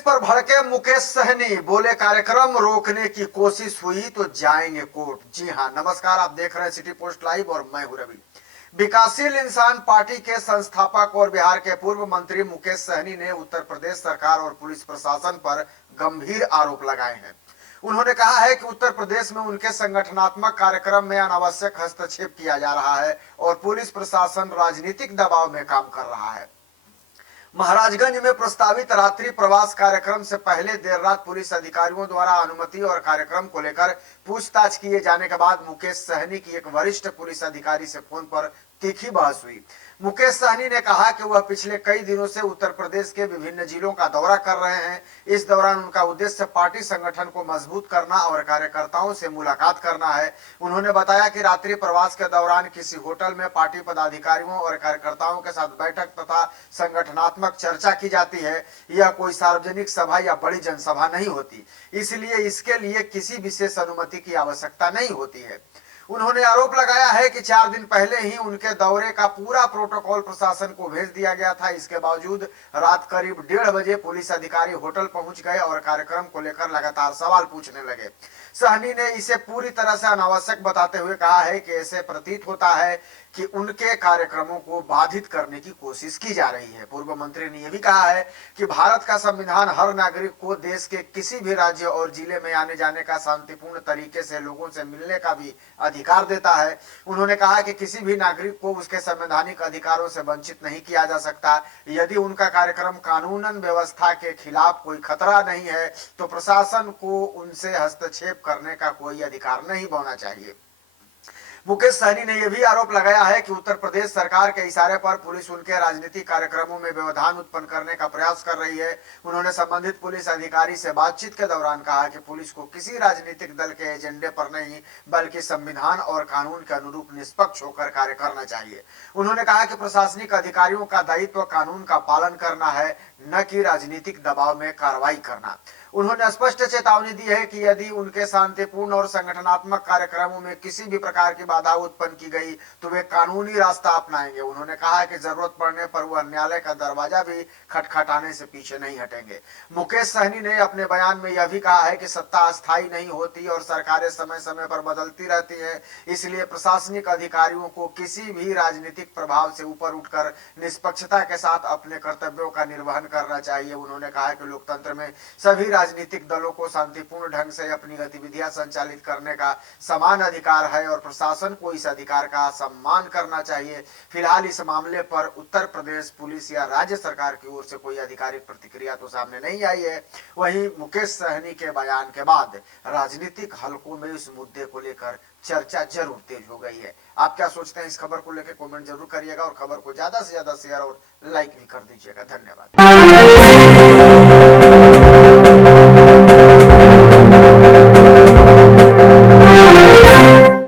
Police पर भड़के मुकेश सहनी, बोले कार्यक्रम रोकने की कोशिश हुई तो जाएंगे कोर्ट। जी हां, नमस्कार, आप देख रहे हैं सिटी पोस्ट लाइव और मैं हूं रवि। विकासशील इंसान पार्टी के संस्थापक और बिहार के पूर्व मंत्री मुकेश सहनी ने उत्तर प्रदेश सरकार और पुलिस प्रशासन पर गंभीर आरोप लगाए हैं। उन्होंने कहा है कि उत्तर प्रदेश में उनके संगठनात्मक कार्यक्रम में अनावश्यक हस्तक्षेप किया जा रहा है और पुलिस प्रशासन राजनीतिक दबाव में काम कर रहा है। महाराजगंज में प्रस्तावित रात्रि प्रवास कार्यक्रम से पहले देर रात पुलिस अधिकारियों द्वारा अनुमति और कार्यक्रम को लेकर पूछताछ किए जाने के बाद मुकेश सहनी की एक वरिष्ठ पुलिस अधिकारी से फोन पर तीखी बहस हुई। मुकेश सहनी ने कहा कि वह पिछले कई दिनों से उत्तर प्रदेश के विभिन्न जिलों का दौरा कर रहे हैं। इस दौरान उनका उद्देश्य पार्टी संगठन को मजबूत करना और कार्यकर्ताओं से मुलाकात करना है। उन्होंने बताया कि रात्रि प्रवास के दौरान किसी होटल में पार्टी पदाधिकारियों और कार्यकर्ताओं के साथ बैठक तथा संगठनात्मक चर्चा की जाती है। यह कोई सार्वजनिक सभा या बड़ी जनसभा नहीं होती, इसलिए इसके लिए किसी विशेष अनुमति की आवश्यकता नहीं होती है। उन्होंने आरोप लगाया है कि 4 दिन पहले ही उनके दौरे का पूरा प्रोटोकॉल प्रशासन को भेज दिया गया था। इसके बावजूद रात करीब 1:30 बजे पुलिस अधिकारी होटल पहुंच गए और कार्यक्रम को लेकर लगातार सवाल पूछने लगे। सहनी ने इसे पूरी तरह से अनावश्यक बताते हुए कहा है कि ऐसे प्रतीत होता है कि उनके कार्यक्रमों को बाधित करने की कोशिश की जा रही है। पूर्व मंत्री ने यह भी कहा है कि भारत का संविधान हर नागरिक को देश के किसी भी राज्य और जिले में आने जाने का शांतिपूर्ण तरीके से लोगों से मिलने का भी अधिकार देता है। उन्होंने कहा कि किसी भी नागरिक को उसके संवैधानिक अधिकारों से वंचित नहीं किया जा सकता। यदि उनका कार्यक्रम कानूनन व्यवस्था के खिलाफ कोई खतरा नहीं है तो प्रशासन को उनसे हस्तक्षेप करने का कोई अधिकार नहीं होना चाहिए। मुकेश सहनी ने यह भी आरोप लगाया है कि उत्तर प्रदेश सरकार के इशारे पर पुलिस उनके राजनीतिक कार्यक्रमों में व्यवधान उत्पन्न करने का प्रयास कर रही है। उन्होंने संबंधित पुलिस अधिकारी से बातचीत के दौरान कहा कि पुलिस को किसी राजनीतिक दल के एजेंडे पर नहीं बल्कि संविधान और कानून के अनुरूप निष्पक्ष होकर कार्य करना चाहिए। उन्होंने कहा कि प्रशासनिक अधिकारियों का दायित्व कानून का पालन करना है, न कि राजनीतिक दबाव में कार्रवाई करना। उन्होंने स्पष्ट चेतावनी दी है कि यदि उनके शांतिपूर्ण और संगठनात्मक कार्यक्रमों में किसी भी प्रकार की बाधा उत्पन्न की गई तो वे कानूनी रास्ता अपनाएंगे। उन्होंने कहा कि जरूरत पड़ने पर वह न्यायालय का दरवाजा भी खटखटाने से पीछे नहीं हटेंगे। मुकेश सहनी ने अपने बयान में यह भी कहा है कि सत्ता अस्थायी नहीं होती और सरकारें समय समय पर बदलती रहती है, इसलिए प्रशासनिक अधिकारियों को किसी भी राजनीतिक प्रभाव से ऊपर उठकर निष्पक्षता के साथ अपने कर्तव्यों का निर्वहन करना चाहिए। उन्होंने कहा कि लोकतंत्र में सभी राजनीतिक दलों को शांतिपूर्ण ढंग से अपनी गतिविधियां संचालित करने का समान अधिकार है और प्रशासन को इस अधिकार का सम्मान करना चाहिए। फिलहाल इस मामले पर उत्तर प्रदेश पुलिस या राज्य सरकार की ओर से कोई आधिकारिक प्रतिक्रिया तो सामने नहीं आई है। वहीं मुकेश सहनी के बयान के बाद राजनीतिक हलकों में इस मुद्दे को लेकर चर्चा जरूर तेज हो गई है। आप क्या सोचते हैं इस खबर को लेकर कमेंट जरूर करिएगा और खबर को ज्यादा से ज्यादा शेयर और लाइक भी कर दीजिएगा। धन्यवाद।